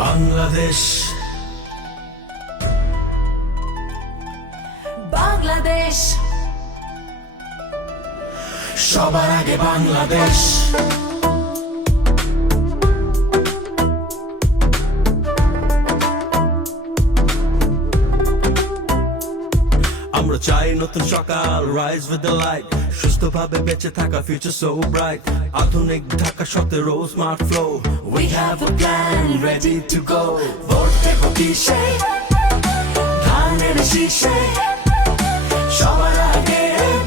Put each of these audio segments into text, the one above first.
বাংলাদেশ বাংলাদেশ সবার আগে বাংলাদেশ আমরা চাই নতুন সকাল rise with the light সুস্থভাবে বেঁচে থাকা future so bright আধুনিক Dhaka 17 smart flow we have a plan ready to go vote দেব কিসে ধানের শীষে সবার আগে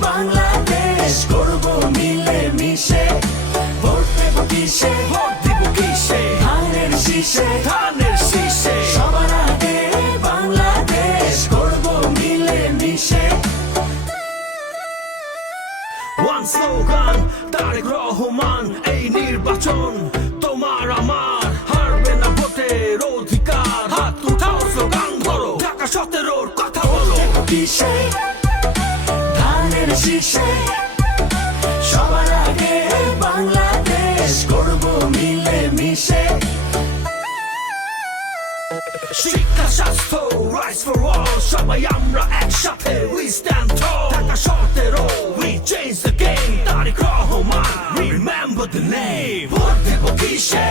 বাংলাদেশ করব মিলে মিশে ভোট দেব কিসে ধানের শীষে সবার আগে বাংলাদেশ করব মিলে মিশে ওয়ান স্লোগান তারেক রহমান এই নির্বাচন তোমার আমার হারবে না ভোটের অধিকার হাত উঠাও স্লোগান ধরো ঢাকা 17 কথা বলো কিসে ধানের শীষে সবার আগে বাংলাদেশ করব মিলে মিশে শিক্ষা স্বাস্থ্য rise for all সবাই আমরা একসাথে we stand tall Dhaka 17 we change the game Tarique Rahman remember the name vote দেব কিসে